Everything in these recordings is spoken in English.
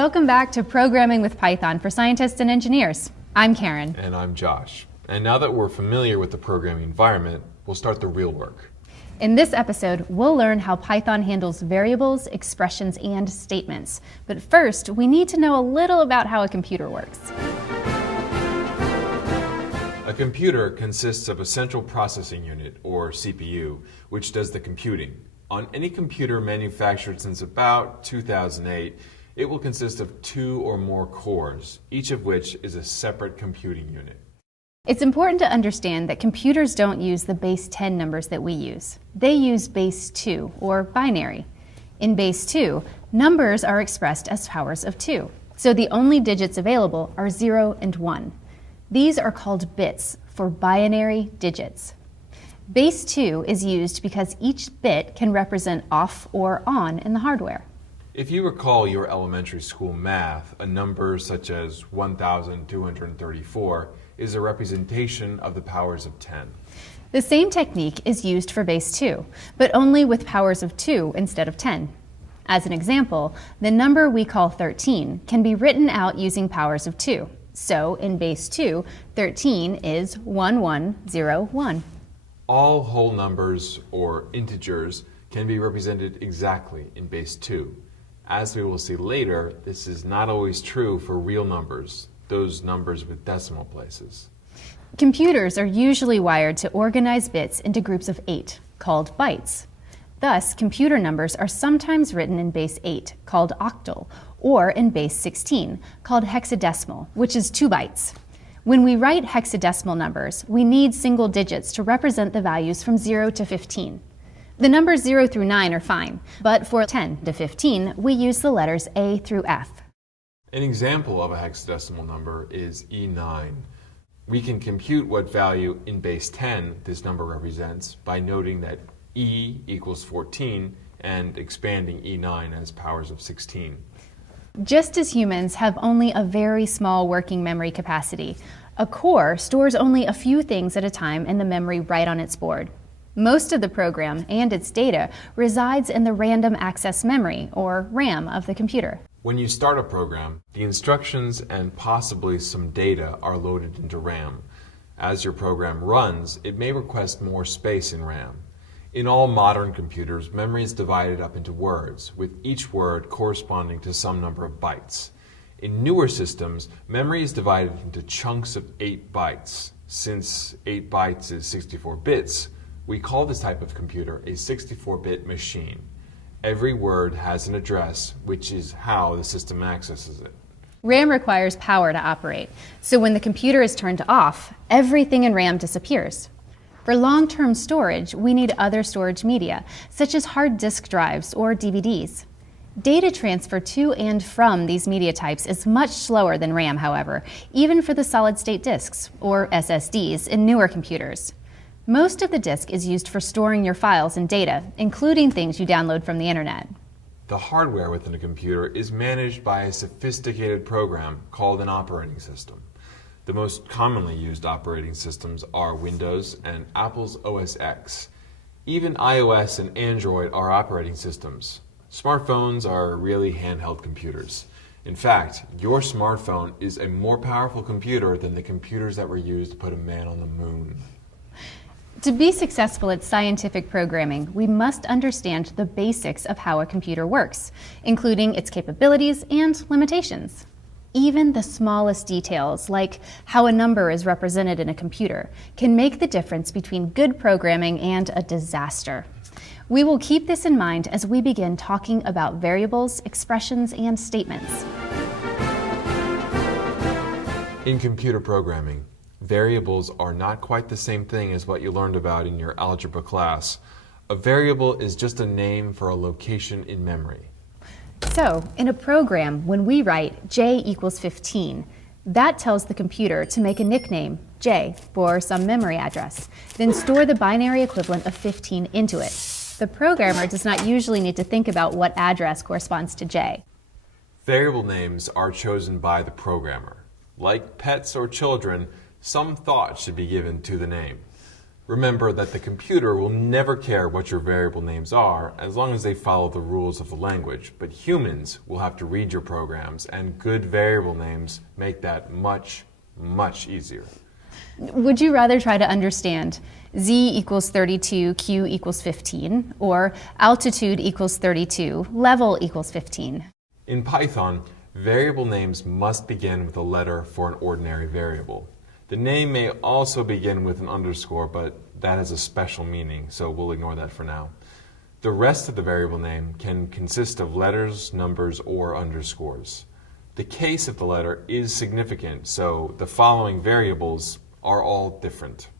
Welcome back to Programming with Python for Scientists and Engineers. I'm Karen. And I'm Josh. And now that we're familiar with the programming environment, we'll start the real work. In this episode, we'll learn how Python handles variables, expressions, and statements. But first, we need to know a little about how a computer works. A computer consists of a central processing unit, or CPU, which does the computing. On any computer manufactured since about 2008, it will consist of 2 or more cores, each of which is a separate computing unit. It's important to understand that computers don't use the base 10 numbers that we use. They use base 2, or binary. In base 2, numbers are expressed as powers of 2. So the only digits available are 0 and 1. These are called bits for binary digits. Base 2 is used because each bit can represent off or on in the hardware. If you recall your elementary school math, a number such as 1,234 is a representation of the powers of 10. The same technique is used for base 2, but only with powers of 2 instead of 10. As an example, the number we call 13 can be written out using powers of 2. So in base 2, 13 is 1101. All whole numbers, or integers, can be represented exactly in base 2. As we will see later, this is not always true for real numbers, those numbers with decimal places. Computers are usually wired to organize bits into groups of 8, called bytes. Thus, computer numbers are sometimes written in base 8, called octal, or in base 16, called hexadecimal, which is 2 bytes. When we write hexadecimal numbers, we need single digits to represent the values from 0 to 15. The numbers 0 through 9 are fine, but for 10 to 15, we use the letters A through F. An example of a hexadecimal number is E9. We can compute what value in base 10 this number represents by noting that E equals 14 and expanding E9 as powers of 16. Just as humans have only a very small working memory capacity, a core stores only a few things at a time in the memory right on its board. Most of the program and its data resides in the random access memory, or RAM, of the computer. When you start a program, the instructions and possibly some data are loaded into RAM. As your program runs, it may request more space in RAM. In all modern computers, memory is divided up into words, with each word corresponding to some number of bytes. In newer systems, memory is divided into chunks of 8 bytes. Since 8 bytes is 64 bits, we call this type of computer a 64-bit machine. Every word has an address, which is how the system accesses it. RAM requires power to operate, so when the computer is turned off, everything in RAM disappears. For long-term storage, we need other storage media, such as hard disk drives or DVDs. Data transfer to and from these media types is much slower than RAM, however, even for the solid-state disks, or SSDs, in newer computers. Most of the disk is used for storing your files and data, including things you download from the internet. The hardware within a computer is managed by a sophisticated program called an operating system. The most commonly used operating systems are Windows and Apple's OS X. Even iOS and Android are operating systems. Smartphones are really handheld computers. In fact, your smartphone is a more powerful computer than the computers that were used to put a man on the moon. To be successful at scientific programming, we must understand the basics of how a computer works, including its capabilities and limitations. Even the smallest details, like how a number is represented in a computer, can make the difference between good programming and a disaster. We will keep this in mind as we begin talking about variables, expressions, and statements. In computer programming, variables are not quite the same thing as what you learned about in your algebra class. A variable is just a name for a location in memory. So, in a program, when we write j equals 15, that tells the computer to make a nickname, j, for some memory address, then store the binary equivalent of 15 into it. The programmer does not usually need to think about what address corresponds to j. Variable names are chosen by the programmer. Like pets or children, some thought should be given to the name. Remember that the computer will never care what your variable names are as long as they follow the rules of the language, but humans will have to read your programs, and good variable names make that much, much easier. Would you rather try to understand z equals 32, q equals 15, or altitude equals 32, level equals 15? In Python, variable names must begin with a letter for an ordinary variable. The name may also begin with an underscore, but that has a special meaning, so we'll ignore that for now. The rest of the variable name can consist of letters, numbers, or underscores. The case of the letter is significant, so the following variables are all different.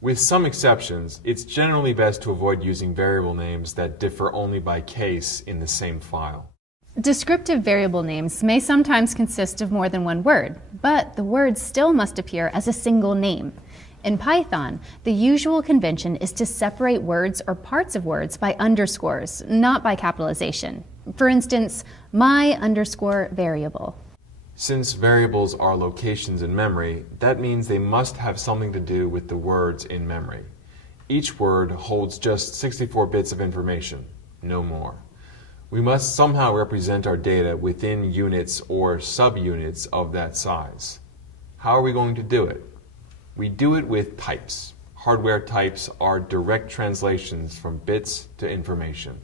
With some exceptions, it's generally best to avoid using variable names that differ only by case in the same file. Descriptive variable names may sometimes consist of more than one word, but the word still must appear as a single name. In Python, the usual convention is to separate words or parts of words by underscores, not by capitalization. For instance, my underscore variable. Since variables are locations in memory, that means they must have something to do with the words in memory. Each word holds just 64 bits of information, no more. We must somehow represent our data within units or subunits of that size. How are we going to do it? We do it with types. Hardware types are direct translations from bits to information.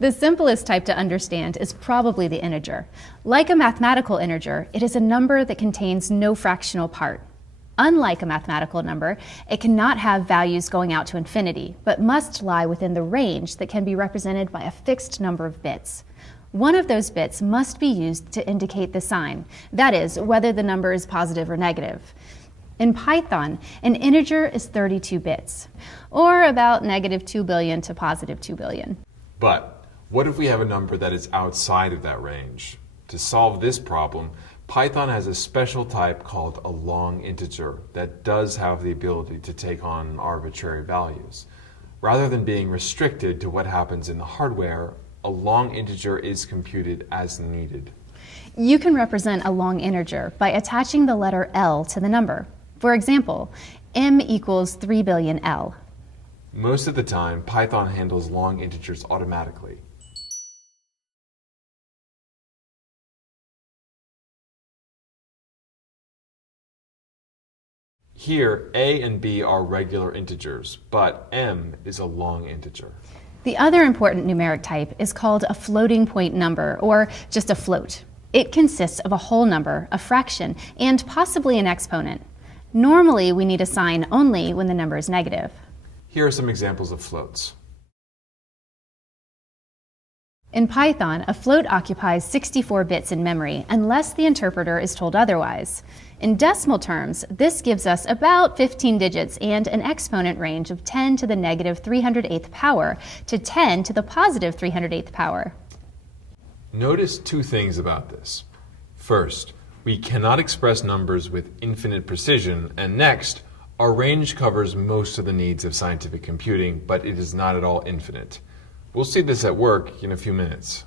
The simplest type to understand is probably the integer. Like a mathematical integer, it is a number that contains no fractional part. Unlike a mathematical number, it cannot have values going out to infinity, but must lie within the range that can be represented by a fixed number of bits. One of those bits must be used to indicate the sign, that is, whether the number is positive or negative. In Python, an integer is 32 bits, or about -2 billion to +2 billion. But what if we have a number that is outside of that range? To solve this problem, Python has a special type called a long integer that does have the ability to take on arbitrary values. Rather than being restricted to what happens in the hardware, a long integer is computed as needed. You can represent a long integer by attaching the letter L to the number. For example, m equals 3 billion L. Most of the time, Python handles long integers automatically. Here, a and b are regular integers, but m is a long integer. The other important numeric type is called a floating point number, or just a float. It consists of a whole number, a fraction, and possibly an exponent. Normally, we need a sign only when the number is negative. Here are some examples of floats. In Python, a float occupies 64 bits in memory unless the interpreter is told otherwise. In decimal terms, this gives us about 15 digits and an exponent range of 10 to the -308th power to 10 to the +308th power. Notice two things about this. First, we cannot express numbers with infinite precision, and next, our range covers most of the needs of scientific computing, but it is not at all infinite. We'll see this at work in a few minutes.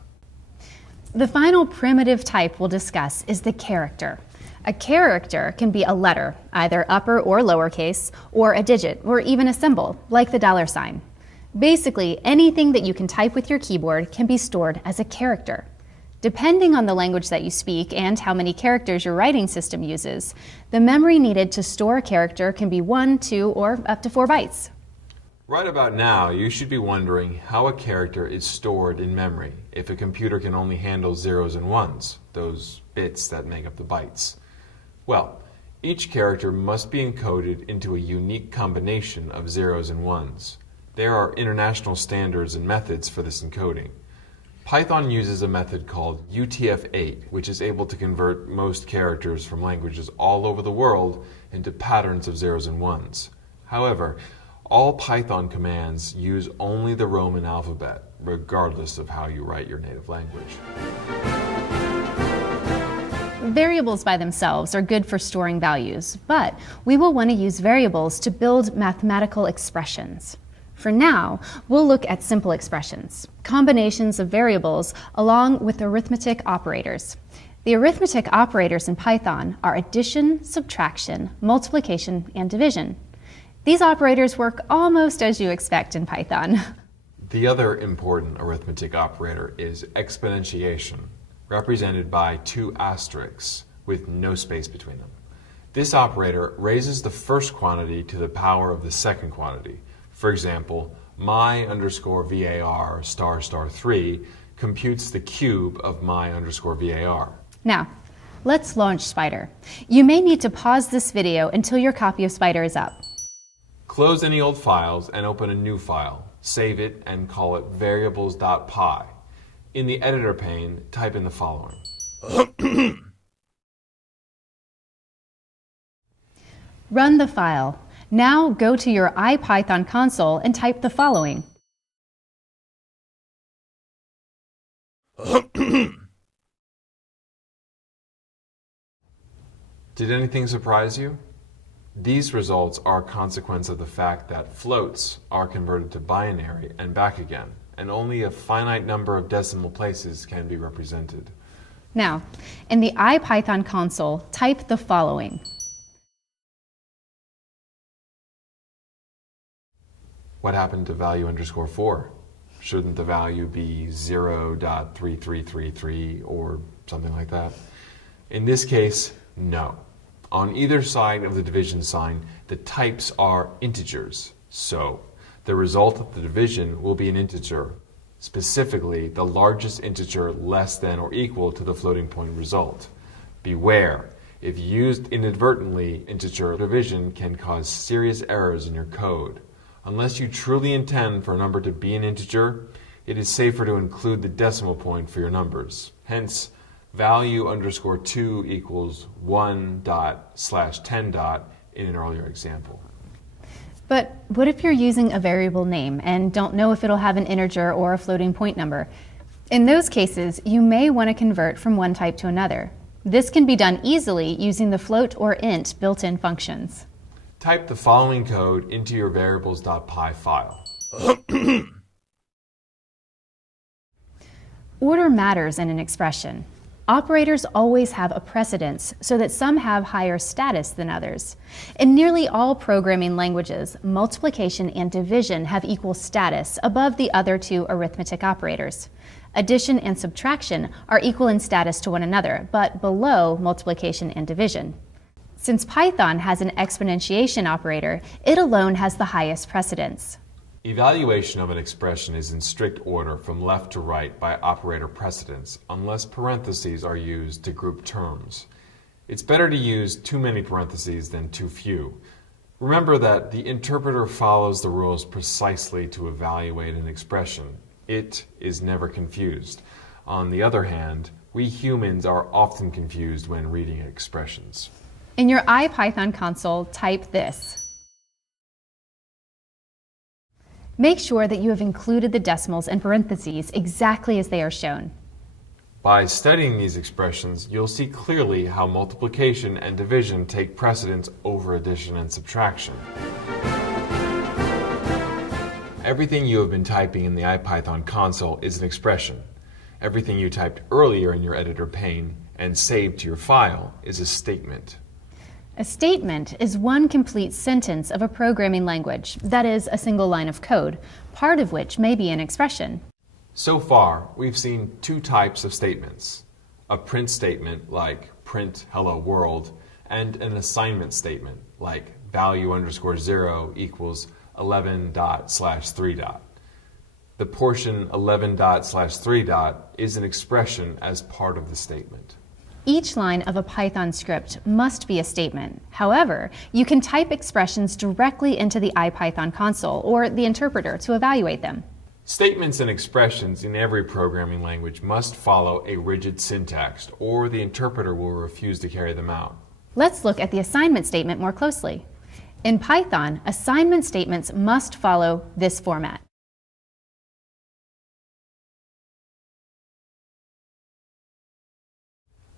The final primitive type we'll discuss is the character. A character can be a letter, either upper or lowercase, or a digit, or even a symbol, like the $sign. Basically, anything that you can type with your keyboard can be stored as a character. Depending on the language that you speak and how many characters your writing system uses, the memory needed to store a character can be 1, 2, or up to 4 bytes. Right about now, you should be wondering how a character is stored in memory if a computer can only handle zeros and ones, those bits that make up the bytes. Well, each character must be encoded into a unique combination of zeros and ones. There are international standards and methods for this encoding. Python uses a method called UTF-8, which is able to convert most characters from languages all over the world into patterns of zeros and ones. However, all Python commands use only the Roman alphabet, regardless of how you write your native language. Variables by themselves are good for storing values, but we will want to use variables to build mathematical expressions. For now, we'll look at simple expressions, combinations of variables along with arithmetic operators. The arithmetic operators in Python are addition, subtraction, multiplication, and division. These operators work almost as you expect in Python. The other important arithmetic operator is exponentiation, represented by two asterisks with no space between them. This operator raises the first quantity to the power of the second quantity. For example, my underscore var star star 3 computes the cube of my underscore var. Now, let's launch Spyder. You may need to pause this video until your copy of Spyder is up. Close any old files and open a new file. Save it and call it variables.py. In the editor pane, type in the following. Run the file. Now go to your IPython console and type the following. Did anything surprise you? These results are a consequence of the fact that floats are converted to binary and back again, and only a finite number of decimal places can be represented. Now, in the IPython console, type the following. What happened to value underscore 4? Shouldn't the value be 0.3333 or something like that? In this case, no. On either side of the division sign, the types are integers, so the result of the division will be an integer, specifically the largest integer less than or equal to the floating point result. Beware, if used inadvertently, integer division can cause serious errors in your code. Unless you truly intend for a number to be an integer, it is safer to include the decimal point for your numbers. Hence, value underscore 2 equals 1./10 in an earlier example. But what if you're using a variable name and don't know if it'll have an integer or a floating point number? In those cases, you may want to convert from one type to another. This can be done easily using the float or int built-in functions. Type the following code into your variables.py file. Order matters in an expression. Operators always have a precedence so that some have higher status than others. In nearly all programming languages, multiplication and division have equal status above the other two arithmetic operators. Addition and subtraction are equal in status to one another, but below multiplication and division. Since Python has an exponentiation operator, it alone has the highest precedence. Evaluation of an expression is in strict order from left to right by operator precedence, unless parentheses are used to group terms. It's better to use too many parentheses than too few. Remember that the interpreter follows the rules precisely to evaluate an expression. It is never confused. On the other hand, we humans are often confused when reading expressions. In your IPython console, type this. Make sure that you have included the decimals and parentheses exactly as they are shown. By studying these expressions, you'll see clearly how multiplication and division take precedence over addition and subtraction. Everything you have been typing in the IPython console is an expression. Everything you typed earlier in your editor pane and saved to your file is a statement. A statement is one complete sentence of a programming language, that is, a single line of code, part of which may be an expression. So far, we've seen two types of statements. A print statement, like print hello world, and an assignment statement, like value underscore 0 equals 11./3. The portion 11./3 is an expression as part of the statement. Each line of a Python script must be a statement. However, you can type expressions directly into the IPython console or the interpreter to evaluate them. Statements and expressions in every programming language must follow a rigid syntax, or the interpreter will refuse to carry them out. Let's look at the assignment statement more closely. In Python, assignment statements must follow this format.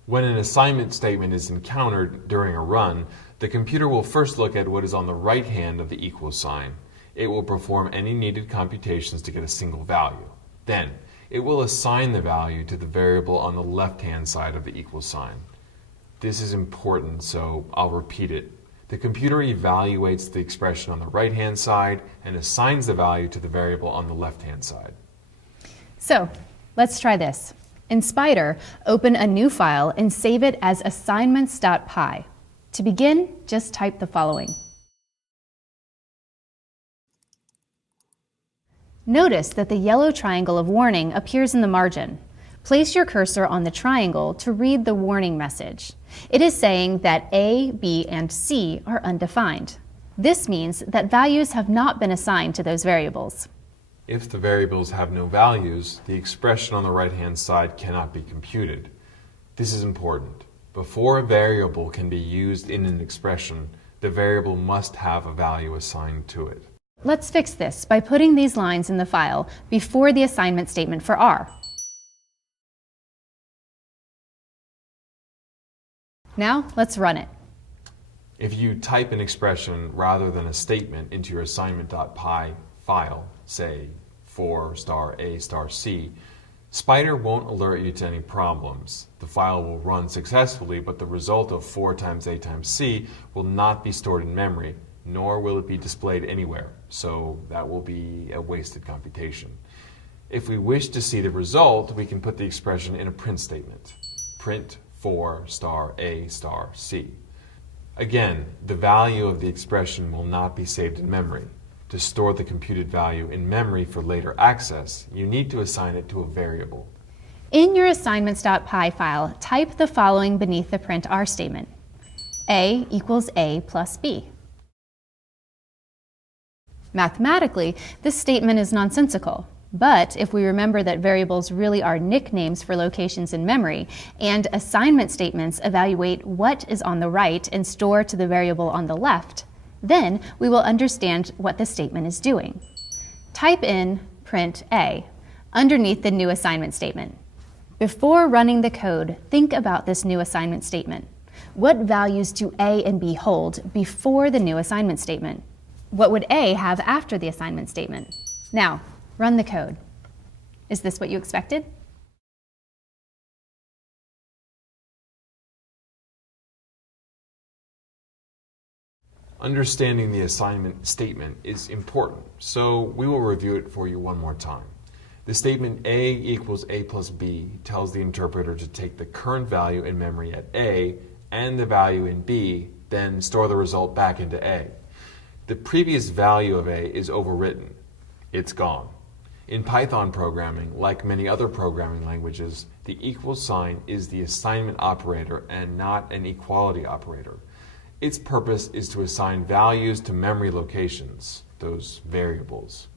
When an assignment statement is encountered during a run, the computer will first look at what is on the right hand of the equal sign. It will perform any needed computations to get a single value. Then, it will assign the value to the variable on the left-hand side of the equal sign. This is important, so I'll repeat it. The computer evaluates the expression on the right-hand side and assigns the value to the variable on the left-hand side. So, let's try this. In Spyder, open a new file and save it as assignments.py. To begin, just type the following. Notice that the yellow triangle of warning appears in the margin. Place your cursor on the triangle to read the warning message. It is saying that A, B, and C are undefined. This means that values have not been assigned to those variables. If the variables have no values, the expression on the right-hand side cannot be computed. This is important. Before a variable can be used in an expression, the variable must have a value assigned to it. Let's fix this by putting these lines in the file before the assignment statement for R. Now, let's run it. If you type an expression rather than a statement into your assignment.py file, say for *A*C, Spyder won't alert you to any problems. The file will run successfully, but the result of 4 times A times C will not be stored in memory, nor will it be displayed anywhere, so that will be a wasted computation. If we wish to see the result, we can put the expression in a print statement. Print for *A*C. Again, the value of the expression will not be saved in memory. To store the computed value in memory for later access, you need to assign it to a variable. In your assignments.py file, type the following beneath the print R statement. A equals A plus B. Mathematically, this statement is nonsensical. But if we remember that variables really are nicknames for locations in memory, and assignment statements evaluate what is on the right and store to the variable on the left, then we will understand what the statement is doing. Type in print A underneath the new assignment statement. Before running the code, think about this new assignment statement. What values do A and B hold before the new assignment statement? What would A have after the assignment statement? Now, run the code. Is this what you expected? Understanding the assignment statement is important, so we will review it for you one more time. The statement A equals A plus B tells the interpreter to take the current value in memory at A and the value in B, then store the result back into A. The previous value of A is overwritten. It's gone. In Python programming, like many other programming languages, the equals sign is the assignment operator and not an equality operator. Its purpose is to assign values to memory locations, those variables.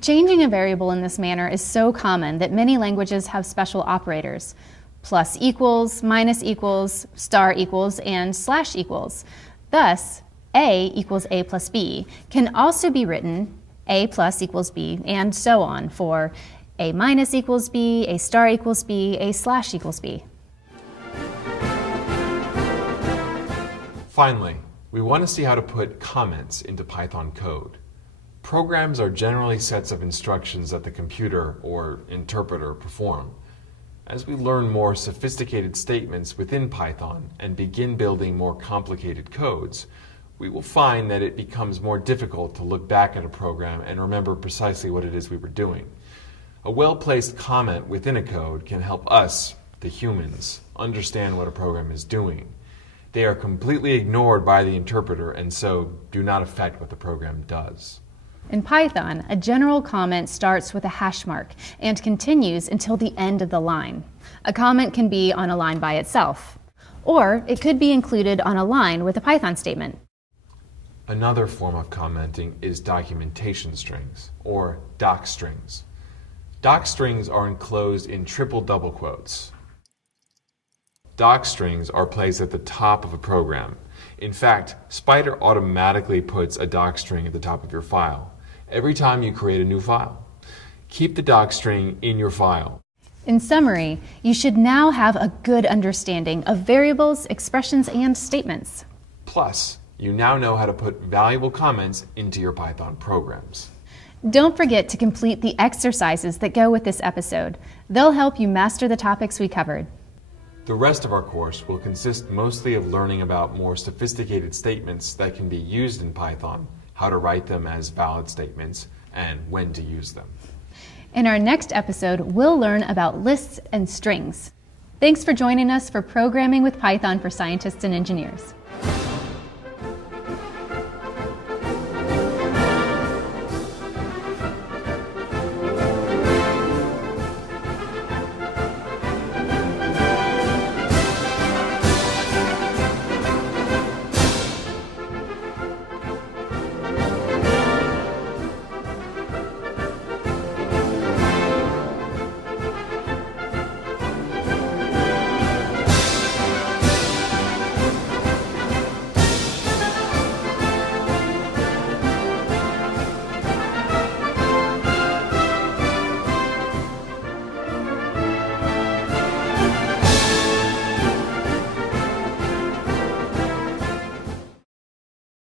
Changing a variable in this manner is so common that many languages have special operators: plus equals, minus equals, star equals, and slash equals. Thus, A equals A plus B can also be written A plus equals B, and so on for A minus equals B, A star equals B, A slash equals B. Finally, we want to see how to put comments into Python code. Programs are generally sets of instructions that the computer or interpreter perform. As we learn more sophisticated statements within Python and begin building more complicated codes, we will find that it becomes more difficult to look back at a program and remember precisely what it is we were doing. A well-placed comment within a code can help us, the humans, understand what a program is doing. They are completely ignored by the interpreter and so do not affect what the program does. In Python, a general comment starts with a hash mark and continues until the end of the line. A comment can be on a line by itself, or it could be included on a line with a Python statement. Another form of commenting is documentation strings, or doc strings. Doc strings are enclosed in triple double quotes. Doc strings are placed at the top of a program. In fact, Spyder automatically puts a doc string at the top of your file every time you create a new file. Keep the doc string in your file. In summary, you should now have a good understanding of variables, expressions, and statements. Plus, you now know how to put valuable comments into your Python programs. Don't forget to complete the exercises that go with this episode. They'll help you master the topics we covered. The rest of our course will consist mostly of learning about more sophisticated statements that can be used in Python, how to write them as valid statements, and when to use them. In our next episode, we'll learn about lists and strings. Thanks for joining us for Programming with Python for Scientists and Engineers.